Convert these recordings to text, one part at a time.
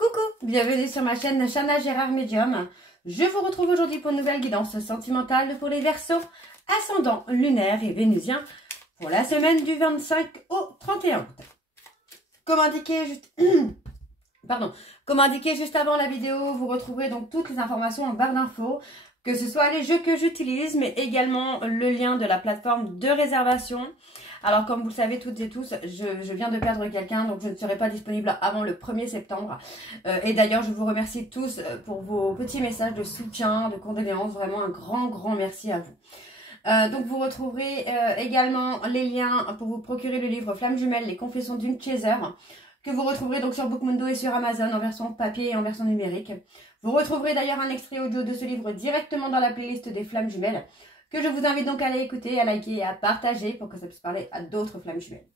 Coucou, bienvenue sur ma chaîne Chana Gérard Médium. Je vous retrouve aujourd'hui pour une nouvelle guidance sentimentale pour les Verseaux, ascendant lunaire et vénusien pour la semaine du 25 au 31 août. Comme indiqué juste avant la vidéo, vous retrouverez donc toutes les informations en barre d'infos, que ce soit les jeux que j'utilise, mais également le lien de la plateforme de réservation. Alors comme vous le savez toutes et tous, je viens de perdre quelqu'un, donc je ne serai pas disponible avant le 1er septembre. Et d'ailleurs, je vous remercie tous pour vos petits messages de soutien, de condoléances. Vraiment un grand merci à vous. Donc vous retrouverez également les liens pour vous procurer le livre Flammes Jumelles, les confessions d'une chaser, que vous retrouverez donc sur Bookmundo et sur Amazon en version papier et en version numérique. Vous retrouverez d'ailleurs un extrait audio de ce livre directement dans la playlist des Flammes Jumelles, que je vous invite donc à aller écouter, à liker et à partager pour que ça puisse parler à d'autres Flammes Jumelles.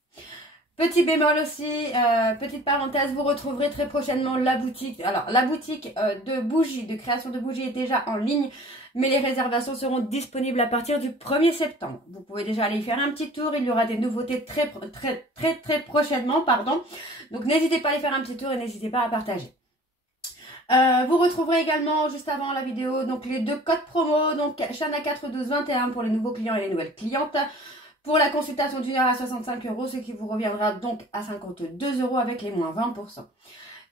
Petit bémol aussi, petite parenthèse, vous retrouverez très prochainement la boutique. Alors la boutique de bougies, de création de bougies est déjà en ligne, mais les réservations seront disponibles à partir du 1er septembre. Vous pouvez déjà aller y faire un petit tour, il y aura des nouveautés très prochainement, pardon. Donc n'hésitez pas à aller faire un petit tour et n'hésitez pas à partager. Vous retrouverez également juste avant la vidéo donc les deux codes promo, donc Chana 41221 pour les nouveaux clients et les nouvelles clientes, pour la consultation d'une heure à 65 €, ce qui vous reviendra donc à 52 € avec les moins 20%.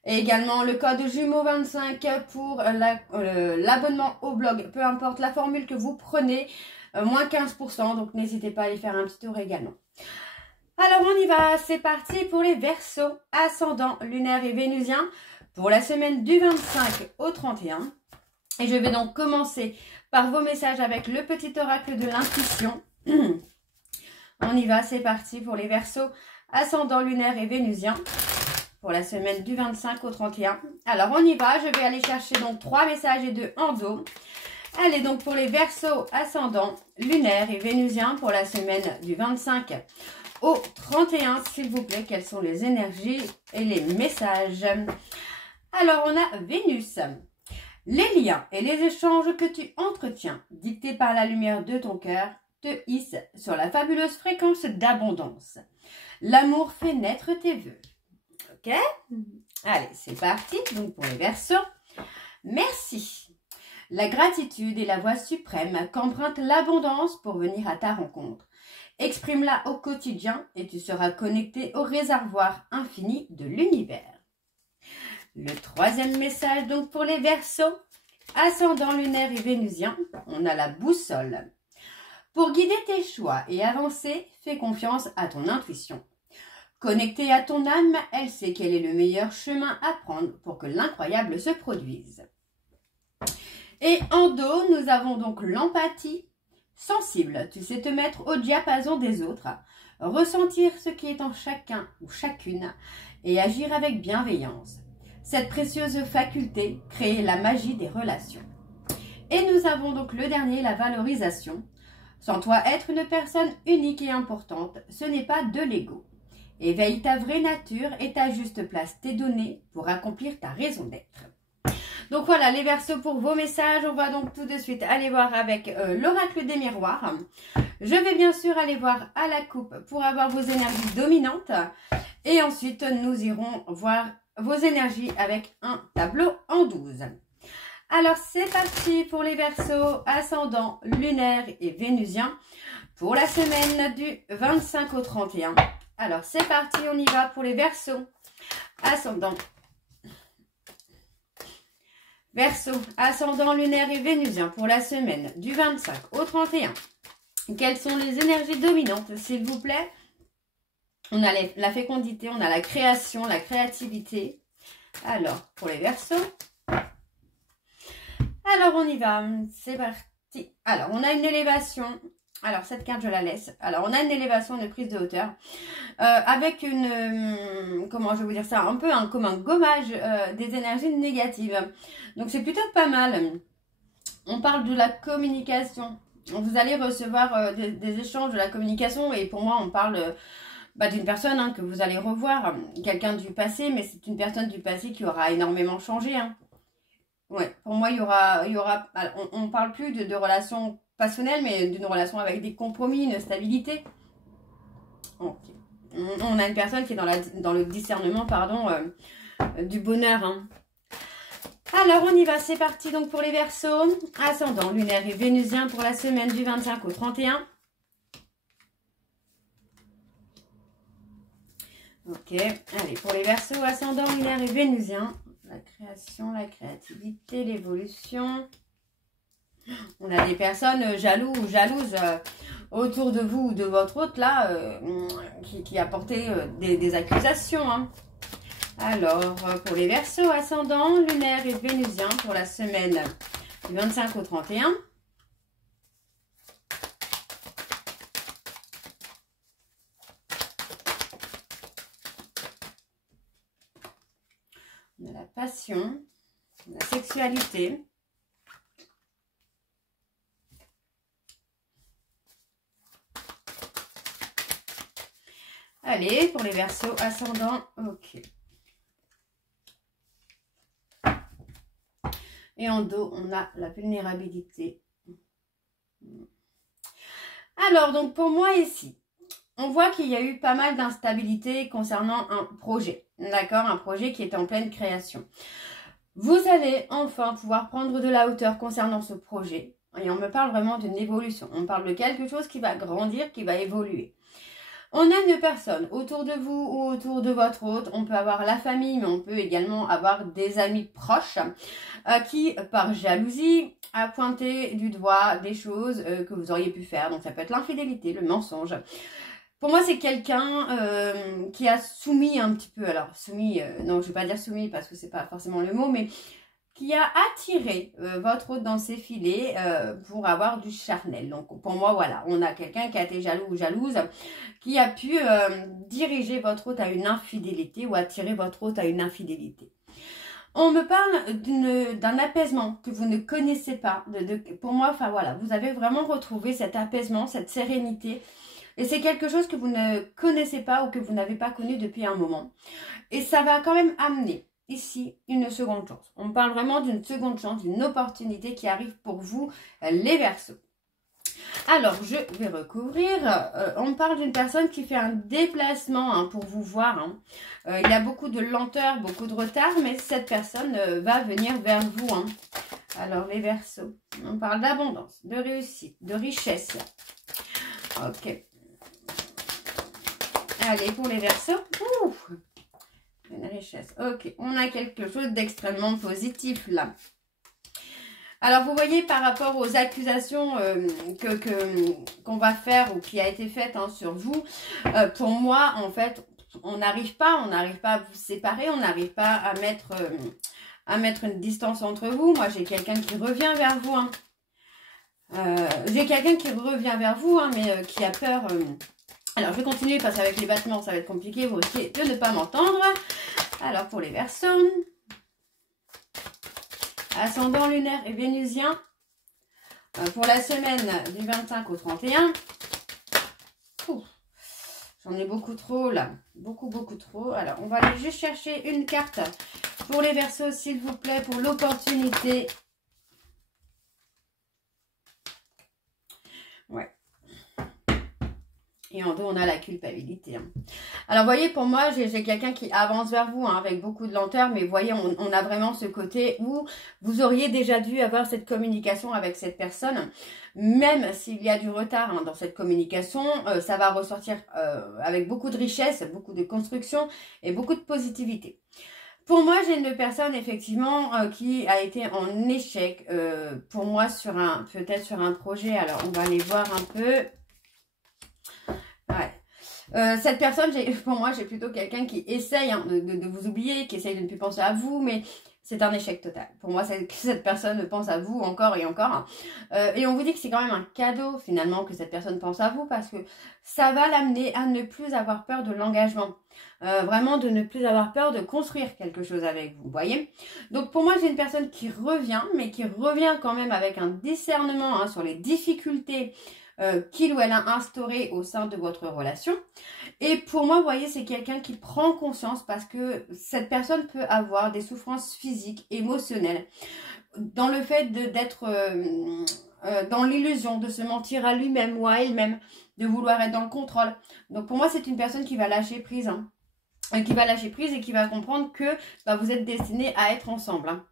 Et également le code jumeau 25 pour l'abonnement au blog, peu importe la formule que vous prenez, moins 15%, donc n'hésitez pas à y faire un petit tour également. Alors on y va, c'est parti pour les Verseaux, ascendant lunaire et vénusien, pour la semaine du 25 au 31. Et je vais donc commencer par vos messages avec le petit oracle de l'intuition. On y va, c'est parti pour les Verseaux, ascendant lunaire et vénusien, pour la semaine du 25 au 31. Alors on y va, je vais aller chercher donc 3 messages et 2 en dos. Allez donc pour les Verseaux, ascendant lunaire et vénusien, pour la semaine du 25 au 31, s'il vous plaît, quelles sont les énergies et les messages? Alors, on a Vénus. Les liens et les échanges que tu entretiens, dictés par la lumière de ton cœur, te hissent sur la fabuleuse fréquence d'abondance. L'amour fait naître tes vœux. Ok? Allez, c'est parti. Donc, pour les Verseaux, merci. La gratitude est la voie suprême qu'emprunte l'abondance pour venir à ta rencontre. Exprime-la au quotidien et tu seras connecté au réservoir infini de l'univers. Le troisième message, donc pour les Verseaux, ascendant lunaire et vénusien, on a la boussole. Pour guider tes choix et avancer, fais confiance à ton intuition. Connectée à ton âme, elle sait quel est le meilleur chemin à prendre pour que l'incroyable se produise. Et en dos, nous avons donc l'empathie. Sensible, tu sais te mettre au diapason des autres, ressentir ce qui est en chacun ou chacune et agir avec bienveillance. Cette précieuse faculté crée la magie des relations. Et nous avons donc le dernier, la valorisation. Sans toi être une personne unique et importante, ce n'est pas de l'ego. Éveille ta vraie nature et ta juste place t'est donnée pour accomplir ta raison d'être. Donc voilà les Verseaux pour vos messages. On va donc tout de suite aller voir avec l'oracle des miroirs. Je vais bien sûr aller voir à la coupe pour avoir vos énergies dominantes. Et ensuite, nous irons voir vos énergies avec un tableau en 12. Alors, c'est parti pour les Verseaux, ascendant lunaire et vénusien, pour la semaine du 25 au 31. Alors, c'est parti, on y va pour les Verseaux, ascendant lunaire et vénusien, pour la semaine du 25 au 31. Quelles sont les énergies dominantes, s'il vous plaît? On a la fécondité, on a la création, la créativité. Alors, pour les Verseaux. Alors, on y va. C'est parti. Alors, on a une élévation. Alors, cette carte, je la laisse. Alors, on a une élévation, une prise de hauteur. Avec une... comment je vais vous dire ça? Un peu comme un gommage des énergies négatives. Donc, c'est plutôt pas mal. On parle de la communication. Vous allez recevoir des échanges de la communication. Et pour moi, on parle... d'une personne que vous allez revoir, quelqu'un du passé, mais c'est une personne du passé qui aura énormément changé. Ouais, pour moi, il y aura on parle plus de relations passionnelles, mais d'une relation avec des compromis, une stabilité. Okay. On a une personne qui est dans le discernement, pardon, du bonheur. Alors, on y va, c'est parti donc pour les Verseaux. Ascendant, lunaire et vénusien pour la semaine du 25 au 31. Ok, allez, pour les Verseaux, ascendant, lunaire et vénusien. La création, la créativité, l'évolution. On a des personnes jaloux ou jalouses autour de vous ou de votre hôte, là, qui apportaient des accusations, hein. Alors, pour les Verseaux, ascendant, lunaire et vénusien pour la semaine du 25 au 31. On a la passion, la sexualité. Allez, pour les Verseaux, ascendant, ok. Et en dos, on a la vulnérabilité. Alors, donc pour moi ici, on voit qu'il y a eu pas mal d'instabilité concernant un projet. D'accord? Un projet qui est en pleine création. Vous allez enfin pouvoir prendre de la hauteur concernant ce projet. Et on me parle vraiment d'une évolution. On parle de quelque chose qui va grandir, qui va évoluer. On a une personne autour de vous ou autour de votre hôte. On peut avoir la famille, mais on peut également avoir des amis proches qui, par jalousie, a pointé du doigt des choses que vous auriez pu faire. Donc ça peut être l'infidélité, le mensonge. Pour moi, c'est quelqu'un qui a soumis un petit peu. Alors, soumis, non, je ne vais pas dire soumis parce que c'est pas forcément le mot, mais qui a attiré votre hôte dans ses filets pour avoir du charnel. Donc, pour moi, voilà, on a quelqu'un qui a été jaloux ou jalouse, qui a pu diriger votre hôte à une infidélité ou attirer votre hôte à une infidélité. On me parle d'un apaisement que vous ne connaissez pas. Pour moi, enfin voilà, vous avez vraiment retrouvé cet apaisement, cette sérénité. Et c'est quelque chose que vous ne connaissez pas ou que vous n'avez pas connu depuis un moment. Et ça va quand même amener ici une seconde chance. On parle vraiment d'une seconde chance, d'une opportunité qui arrive pour vous, les Verseaux. Alors, je vais recouvrir. On parle d'une personne qui fait un déplacement hein, pour vous voir. Hein. Il a beaucoup de lenteur, beaucoup de retard, mais cette personne va venir vers vous. Hein. Alors, les Verseaux, on parle d'abondance, de réussite, de richesse. Ok. Allez, pour les Verseaux. Ouf, une richesse. Ok, on a quelque chose d'extrêmement positif là. Alors, vous voyez, par rapport aux accusations qu'on va faire ou qui a été faite hein, sur vous, pour moi, en fait, on n'arrive pas à vous séparer, on n'arrive pas à mettre une distance entre vous. Moi, j'ai quelqu'un qui revient vers vous. Hein. J'ai quelqu'un qui revient vers vous, hein, mais qui a peur... Alors, je vais continuer parce qu'avec les battements, ça va être compliqué. Vous risquez de ne pas m'entendre. Alors, pour les Verseaux... Ascendant lunaire et vénusien pour la semaine du 25 au 31. J'en ai beaucoup trop là. Beaucoup trop. Alors, on va aller juste chercher une carte pour les Verseaux, s'il vous plaît, pour l'opportunité. Ouais. Et en dos, on a la culpabilité. Hein. Alors, vous voyez, pour moi, j'ai quelqu'un qui avance vers vous hein, avec beaucoup de lenteur. Mais vous voyez, on a vraiment ce côté où vous auriez déjà dû avoir cette communication avec cette personne. Même s'il y a du retard hein, dans cette communication, ça va ressortir avec beaucoup de richesse, beaucoup de construction et beaucoup de positivité. Pour moi, j'ai une personne effectivement qui a été en échec. Pour moi, peut-être sur un projet. Alors, on va aller voir un peu... Ouais. Cette personne, pour moi, j'ai plutôt quelqu'un qui essaye hein, de vous oublier, qui essaye de ne plus penser à vous, mais c'est un échec total. Pour moi, cette personne pense à vous encore et encore. Hein. Et on vous dit que c'est quand même un cadeau, finalement, que cette personne pense à vous, parce que ça va l'amener à ne plus avoir peur de l'engagement. Vraiment, de ne plus avoir peur de construire quelque chose avec vous, vous voyez. Donc, pour moi, j'ai une personne qui revient, mais qui revient quand même avec un discernement hein, sur les difficultés qu'il ou elle a instauré au sein de votre relation. Et pour moi, vous voyez, c'est quelqu'un qui prend conscience parce que cette personne peut avoir des souffrances physiques, émotionnelles, dans le fait d'être dans l'illusion, de se mentir à lui-même ou à elle-même, de vouloir être dans le contrôle. Donc pour moi, c'est une personne qui va lâcher prise, hein, qui va lâcher prise et qui va comprendre que bah, vous êtes destinés à être ensemble. Hein.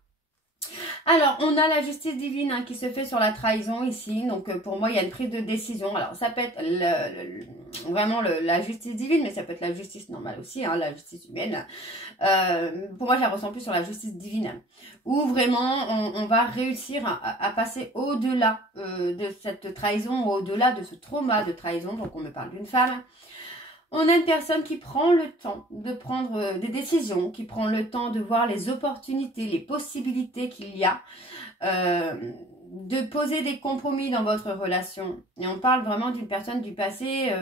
Alors, on a la justice divine qui se fait sur la trahison ici. Donc, pour moi, il y a une prise de décision. Alors, ça peut être vraiment la justice divine, mais ça peut être la justice normale aussi, la justice humaine. Pour moi, je la ressens plus sur la justice divine. Où vraiment, on va réussir à passer au-delà de cette trahison, au-delà de ce trauma de trahison. Donc, on me parle d'une femme. On a une personne qui prend le temps de prendre des décisions, qui prend le temps de voir les opportunités, les possibilités qu'il y a, de poser des compromis dans votre relation. Et on parle vraiment d'une personne du passé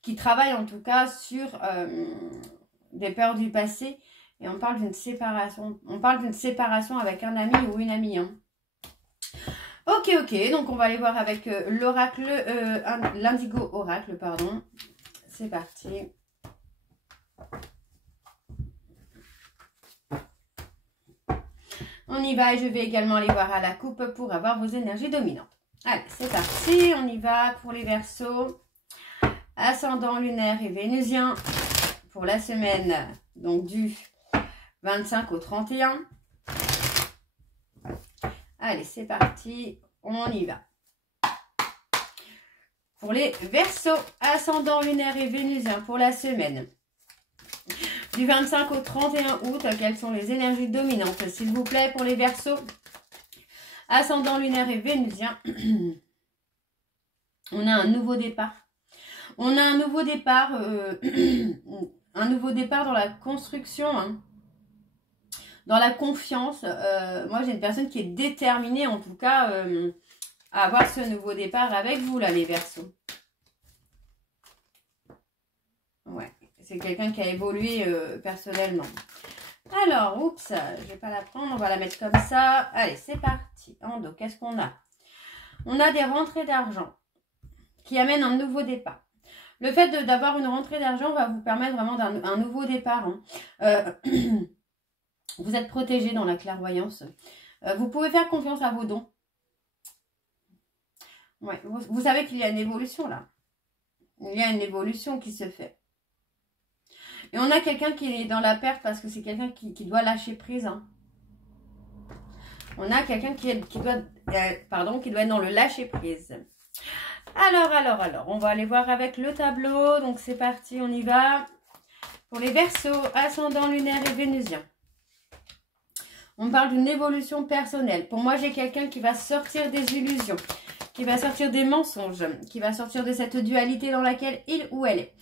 qui travaille en tout cas sur des peurs du passé. Et on parle d'une séparation. On parle d'une séparation avec un ami ou une amie. Ok, donc on va aller voir avec l'oracle, l'indigo oracle, pardon. C'est parti. On y va et je vais également aller voir à la coupe pour avoir vos énergies dominantes. Allez, c'est parti. On y va pour les Verseaux. Ascendant lunaire et vénusien pour la semaine donc du 25 au 31. Allez, c'est parti. On y va. Pour les Verseaux, ascendant lunaire et vénusien pour la semaine du 25 au 31 août, quelles sont les énergies dominantes, s'il vous plaît, pour les Verseaux, ascendant lunaire et vénusien. On a un nouveau départ. On a un nouveau départ, un nouveau départ dans la construction, dans la confiance. Moi, j'ai une personne qui est déterminée, en tout cas, à avoir ce nouveau départ avec vous, là, les Verseaux. Ouais, c'est quelqu'un qui a évolué personnellement. Alors, oups, je vais pas la prendre, on va la mettre comme ça. Allez, c'est parti. En dos, qu'est-ce qu'on a? On a des rentrées d'argent qui amènent un nouveau départ. Le fait d'avoir une rentrée d'argent va vous permettre vraiment d'un nouveau départ. Vous êtes protégé dans la clairvoyance. Vous pouvez faire confiance à vos dons. Ouais, vous savez qu'il y a une évolution là. Il y a une évolution qui se fait. Et on a quelqu'un qui est dans la perte parce que c'est quelqu'un qui doit lâcher prise. On a quelqu'un qui doit être dans le lâcher prise. Alors, on va aller voir avec le tableau. Donc c'est parti, on y va. Pour les Verseaux, ascendant lunaire et vénusien. On parle d'une évolution personnelle. Pour moi, j'ai quelqu'un qui va sortir des illusions, qui va sortir des mensonges, qui va sortir de cette dualité dans laquelle il ou elle est.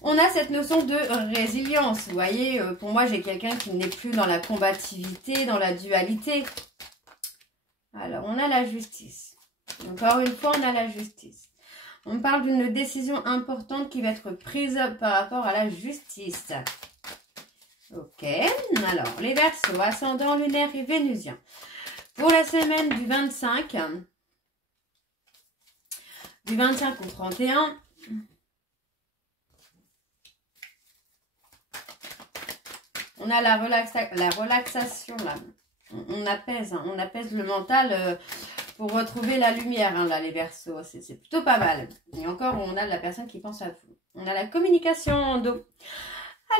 On a cette notion de résilience. Vous voyez, pour moi, j'ai quelqu'un qui n'est plus dans la combativité, dans la dualité. Alors, on a la justice. Encore une fois, on a la justice. On parle d'une décision importante qui va être prise par rapport à la justice. Ok, alors les Verseaux, ascendant lunaire et vénusien. Pour la semaine du 25 au 31, on a la relaxation là. On apaise le mental pour retrouver la lumière, là, les Verseaux. C'est plutôt pas mal. Et encore, on a la personne qui pense à vous. On a la communication en dos.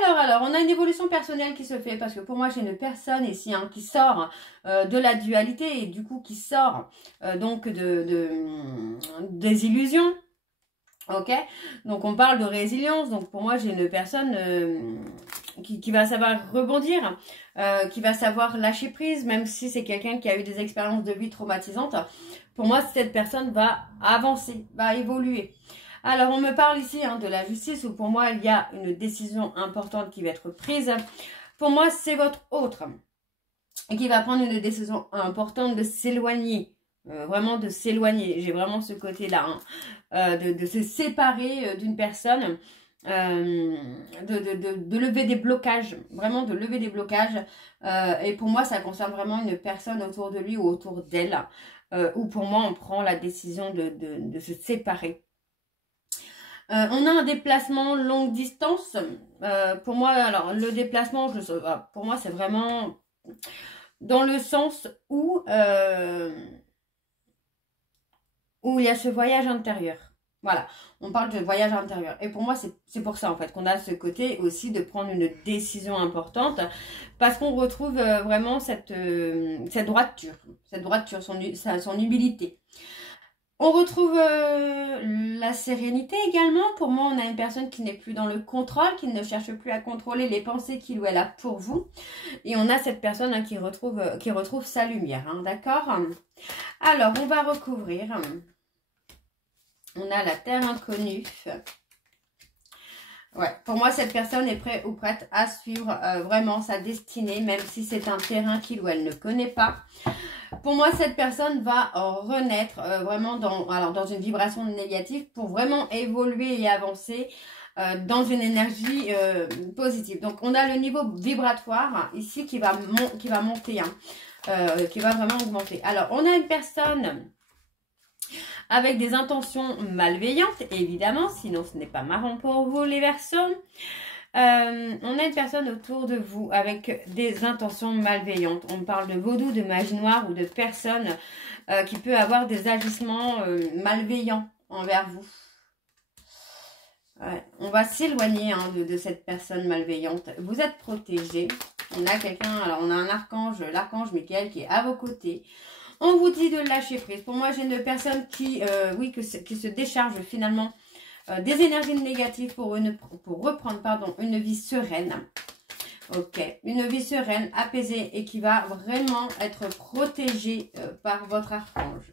Alors, on a une évolution personnelle qui se fait parce que pour moi, j'ai une personne ici qui sort de la dualité et du coup qui sort donc des illusions. Ok, donc on parle de résilience. Donc pour moi, j'ai une personne qui va savoir rebondir, qui va savoir lâcher prise, même si c'est quelqu'un qui a eu des expériences de vie traumatisantes. Pour moi, cette personne va avancer, va évoluer. Alors, on me parle ici de la justice où pour moi, il y a une décision importante qui va être prise. Pour moi, c'est votre autre qui va prendre une décision importante de s'éloigner. Vraiment de s'éloigner. J'ai vraiment ce côté-là. De se séparer d'une personne. De lever des blocages. Vraiment de lever des blocages. Et pour moi, ça concerne vraiment une personne autour de lui ou autour d'elle. Où pour moi, on prend la décision de se séparer. On a un déplacement longue distance. Pour moi, alors le déplacement, pour moi, c'est vraiment dans le sens où il y a ce voyage intérieur. Voilà, on parle de voyage intérieur. Et pour moi, c'est pour ça en fait qu'on a ce côté aussi de prendre une décision importante. Parce qu'on retrouve vraiment cette droiture. Cette droiture, son humilité. On retrouve la sérénité également. Pour moi, on a une personne qui n'est plus dans le contrôle, qui ne cherche plus à contrôler les pensées qu'il ou elle a pour vous. Et on a cette personne hein, qui retrouve sa lumière. Hein, d'accord? Alors, on va recouvrir. On a la terre inconnue. Ouais, pour moi, cette personne est prête ou prête à suivre vraiment sa destinée, même si c'est un terrain qu'il ou elle ne connaît pas. Pour moi, cette personne va renaître vraiment dans une vibration négative pour vraiment évoluer et avancer dans une énergie positive. Donc, on a le niveau vibratoire ici qui va monter, hein, qui va vraiment augmenter. Alors, on a une personne avec des intentions malveillantes, évidemment, sinon ce n'est pas marrant pour vous les Verseaux. On a une personne autour de vous avec des intentions malveillantes. On parle de vaudou, de magie noire ou de personnes qui peut avoir des agissements malveillants envers vous. Ouais, on va s'éloigner hein, de cette personne malveillante. Vous êtes protégé. On a quelqu'un, alors on a un archange, l'archange Michael qui est à vos côtés. On vous dit de lâcher prise. Pour moi, j'ai une personne qui se décharge finalement des énergies négatives pour reprendre une vie sereine. Ok, une vie sereine, apaisée et qui va vraiment être protégée par votre archange.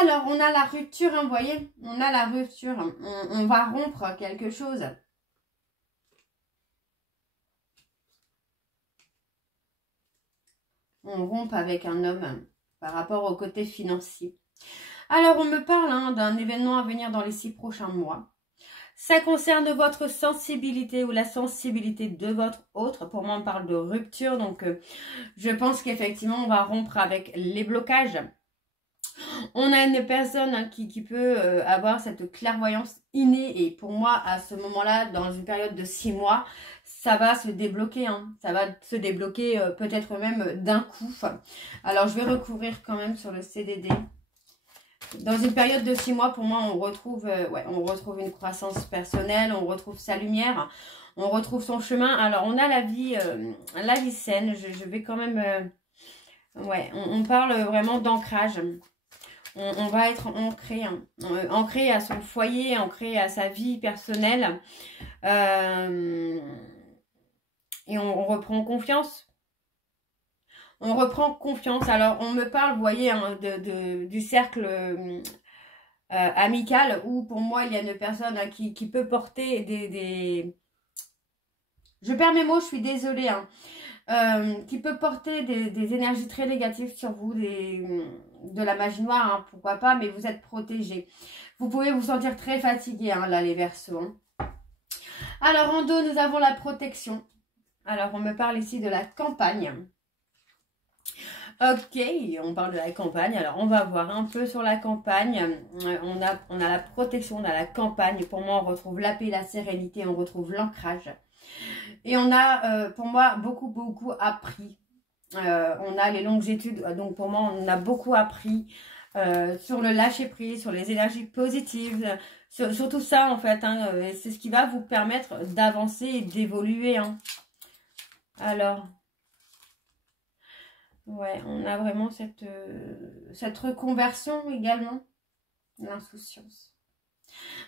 Alors, on a la rupture, hein, vous voyez, on a la rupture. On va rompre quelque chose. On rompt avec un homme par rapport au côté financier. Alors, on me parle hein, d'un événement à venir dans les 6 prochains mois. Ça concerne votre sensibilité ou la sensibilité de votre autre. Pour moi, on parle de rupture. Donc, je pense qu'effectivement, on va rompre avec les blocages. On a une personne hein, qui peut avoir cette clairvoyance innée. Et pour moi, à ce moment-là, dans une période de 6 mois, ça va se débloquer. Hein. Ça va se débloquer peut-être même d'un coup. Alors, je vais recouvrir quand même sur le CDD. Dans une période de 6 mois, pour moi, on retrouve une croissance personnelle, on retrouve sa lumière, on retrouve son chemin. Alors, on a la vie saine. Je vais quand même... on parle vraiment d'ancrage. On va être ancré, hein, ancré à son foyer, ancré à sa vie personnelle. Et on reprend confiance. On reprend confiance. Alors, on me parle, vous voyez, hein, du cercle amical où, pour moi, il y a une personne hein, qui peut porter des... Je perds mes mots, je suis désolée. Hein. Qui peut porter des énergies très négatives sur vous, de la magie noire, hein, pourquoi pas, mais vous êtes protégés. Vous pouvez vous sentir très fatigué, hein, là, les Verseaux. Hein. Alors, en dos, nous avons la protection. Alors, on me parle ici de la campagne. Ok, on parle de la campagne. Alors, on va voir un peu sur la campagne. On a la protection, on a la campagne. Pour moi, on retrouve la paix, la sérénité, on retrouve l'ancrage. Et on a, pour moi, beaucoup appris. On a les longues études. Donc, pour moi, on a beaucoup appris sur le lâcher-prise, sur les énergies positives, sur tout ça, en fait. Hein, c'est ce qui va vous permettre d'avancer et d'évoluer. Hein. Alors... Ouais, on a vraiment cette reconversion également. L'insouciance.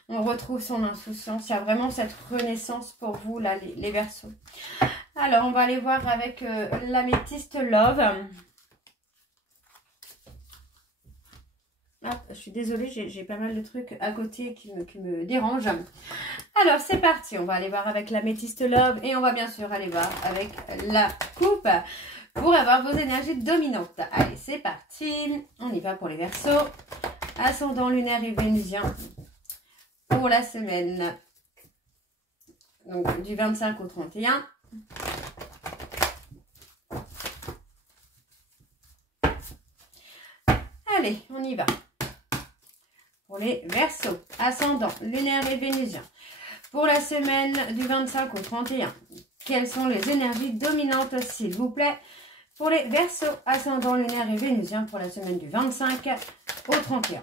On retrouve son insouciance. Il y a vraiment cette renaissance pour vous, là, les Verseaux. Alors, on va aller voir avec l'améthyste Love. Ah, je suis désolée, j'ai pas mal de trucs à côté qui me dérangent. Alors, c'est parti. On va aller voir avec l'améthyste Love. Et on va bien sûr aller voir avec la coupe pour avoir vos énergies dominantes. Allez, c'est parti. On y va pour les Verseaux. Ascendant lunaire et vénusien pour la semaine. Donc, du 25 au 31. Allez, on y va. Pour les Verseaux. Ascendant lunaire et vénusien. Pour la semaine du 25 au 31. Quelles sont les énergies dominantes, s'il vous plaît? Pour les Verseaux, ascendant lunaire et vénusien pour la semaine du 25 au 31.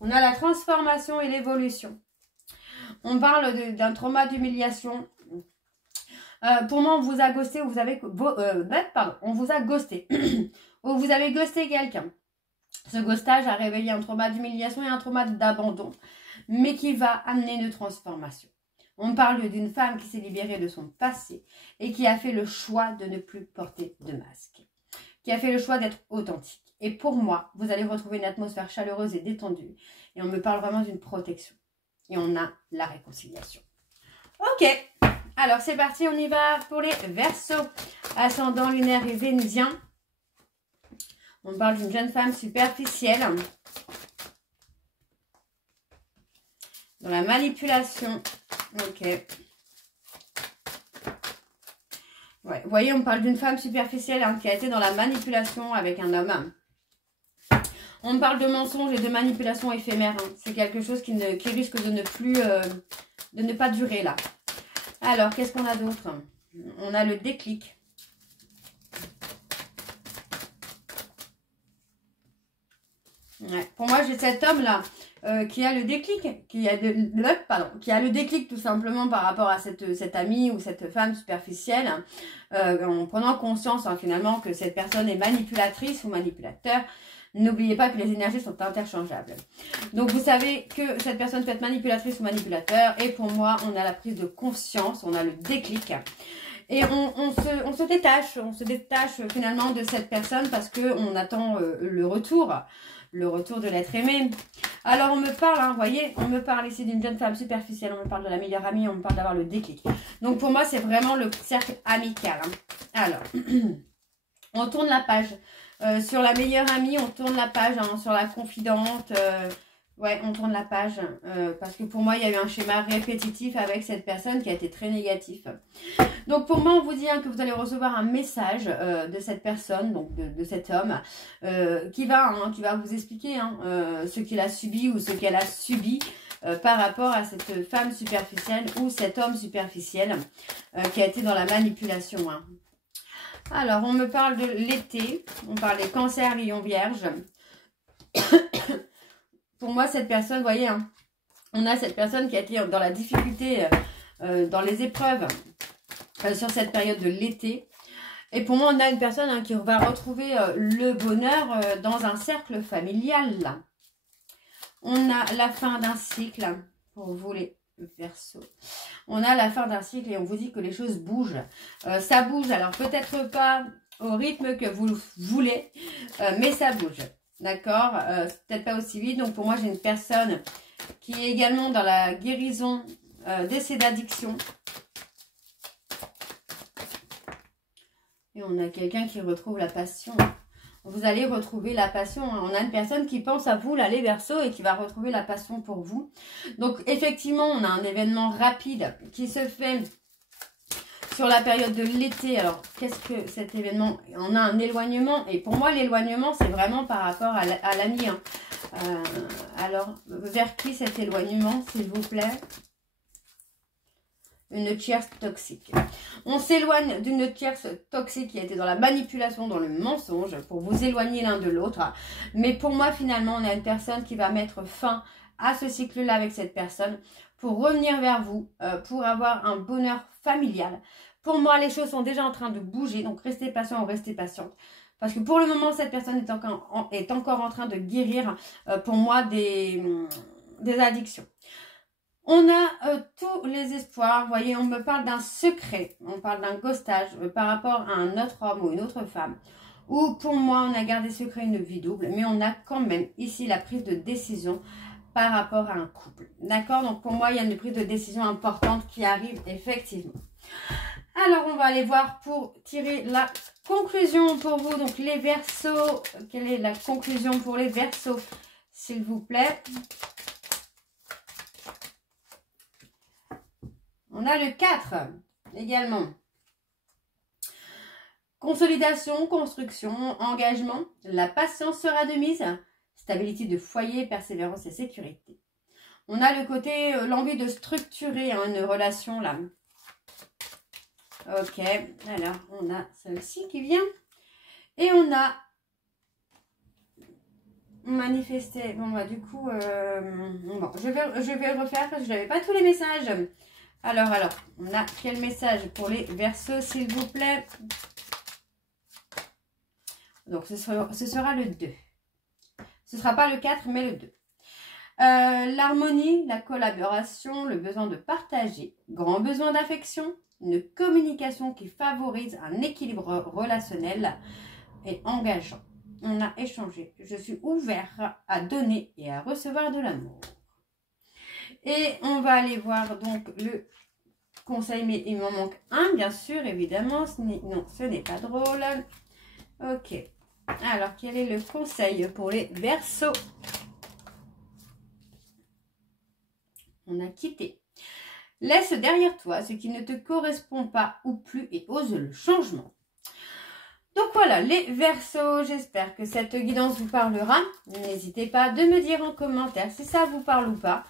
On a la transformation et l'évolution. On parle d'un trauma d'humiliation. Pour moi, on vous a ghosté ou vous avez... pardon, on vous a ghosté. Ou vous avez ghosté quelqu'un. Ce ghostage a réveillé un trauma d'humiliation et un trauma d'abandon, mais qui va amener une transformation. On parle d'une femme qui s'est libérée de son passé et qui a fait le choix de ne plus porter de masque. Qui a fait le choix d'être authentique. Et pour moi, vous allez retrouver une atmosphère chaleureuse et détendue. Et on me parle vraiment d'une protection. Et on a la réconciliation. Ok, alors c'est parti, on y va pour les Verseaux. Ascendant lunaire et vénusien. On parle d'une jeune femme superficielle. Dans la manipulation. Ok. Ouais, vous voyez, on parle d'une femme superficielle hein, qui a été dans la manipulation avec un homme. On parle de mensonges et de manipulation éphémère. Hein. C'est quelque chose qui risque de ne plus, de ne pas durer là. Alors, qu'est-ce qu'on a d'autre? On a le déclic. Ouais. Pour moi, j'ai cet homme-là qui a le déclic, qui a le déclic tout simplement par rapport à cette amie ou cette femme superficielle, en prenant conscience hein, finalement que cette personne est manipulatrice ou manipulateur. N'oubliez pas que les énergies sont interchangeables. Donc, vous savez que cette personne peut être manipulatrice ou manipulateur. Et pour moi, on a la prise de conscience, on a le déclic. Et on se détache finalement de cette personne parce qu'on attend le retour de l'être aimé. Alors, on me parle, hein, vous voyez, on me parle ici d'une jeune femme superficielle, on me parle de la meilleure amie, on me parle d'avoir le déclic. Donc, pour moi, c'est vraiment le cercle amical. Hein. Alors, on tourne la page. Sur la meilleure amie, on tourne la page. Hein, sur la confidente, ouais, on tourne la page. Parce que pour moi, il y a eu un schéma répétitif avec cette personne qui a été très négatif. Donc, pour moi, on vous dit hein, que vous allez recevoir un message de cette personne, donc de cet homme, qui va vous expliquer hein, ce qu'il a subi ou ce qu'elle a subi par rapport à cette femme superficielle ou cet homme superficiel qui a été dans la manipulation. Hein. Alors, on me parle de l'été. On parle des cancers, lions, vierges. Pour moi, cette personne, vous voyez, hein, on a cette personne qui a été dans la difficulté, dans les épreuves, sur cette période de l'été. Et pour moi, on a une personne hein, qui va retrouver le bonheur dans un cercle familial. Là. On a la fin d'un cycle, pour vous les Verseau. On a la fin d'un cycle et on vous dit que les choses bougent. Ça bouge, alors peut-être pas au rythme que vous voulez, mais ça bouge. D'accord, peut-être pas aussi vite. Donc pour moi, j'ai une personne qui est également dans la guérison d'essais d'addiction. Et on a quelqu'un qui retrouve la passion. Vous allez retrouver la passion. On a une personne qui pense à vous, là, les Verseaux, et qui va retrouver la passion pour vous. Donc, effectivement, on a un événement rapide qui se fait sur la période de l'été. Alors, qu'est-ce que cet événement? On a un éloignement. Et pour moi, l'éloignement, c'est vraiment par rapport à l'ami. Hein. Alors, vers qui cet éloignement, s'il vous plaît? Une tierce toxique. On s'éloigne d'une tierce toxique qui a été dans la manipulation, dans le mensonge, pour vous éloigner l'un de l'autre. Mais pour moi, finalement, on a une personne qui va mettre fin à ce cycle-là avec cette personne pour revenir vers vous, pour avoir un bonheur familial. Pour moi, les choses sont déjà en train de bouger, donc restez patient ou restez patiente. Parce que pour le moment, cette personne est encore en train de guérir, pour moi, des addictions. On a tous les espoirs. Vous voyez, on me parle d'un secret. On parle d'un ghostage par rapport à un autre homme ou une autre femme. Ou pour moi, on a gardé secret une vie double. Mais on a quand même ici la prise de décision par rapport à un couple. D'accord? Donc pour moi, il y a une prise de décision importante qui arrive effectivement. Alors, on va aller voir pour tirer la conclusion pour vous. Donc les Verseaux. Quelle est la conclusion pour les Verseaux, s'il vous plaît? On a le 4 également. Consolidation, construction, engagement. La patience sera de mise. Stabilité de foyer, persévérance et sécurité. On a le côté, l'envie de structurer hein, une relation là. Ok, alors on a celle-ci qui vient. Et on a manifester. Bon, bah, du coup, bon, je vais le refaire parce que je n'avais pas tous les messages. Alors, on a quel message pour les Verseaux, s'il vous plaît? Donc, ce sera le 2. Ce ne sera pas le 4, mais le 2. L'harmonie, la collaboration, le besoin de partager, grand besoin d'affection, une communication qui favorise un équilibre relationnel et engageant. On a échangé. Je suis ouvert à donner et à recevoir de l'amour. Et on va aller voir donc le conseil, mais il m'en manque un, bien sûr, évidemment. Non, ce n'est pas drôle. Ok. Alors, quel est le conseil pour les Verseaux? On a quitté. Laisse derrière toi ce qui ne te correspond pas ou plus et ose le changement. Donc voilà, les Verseaux, j'espère que cette guidance vous parlera. N'hésitez pas de me dire en commentaire si ça vous parle ou pas.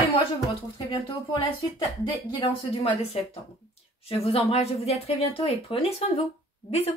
Et moi, je vous retrouve très bientôt pour la suite des guidances du mois de septembre. Je vous embrasse, je vous dis à très bientôt et prenez soin de vous. Bisous.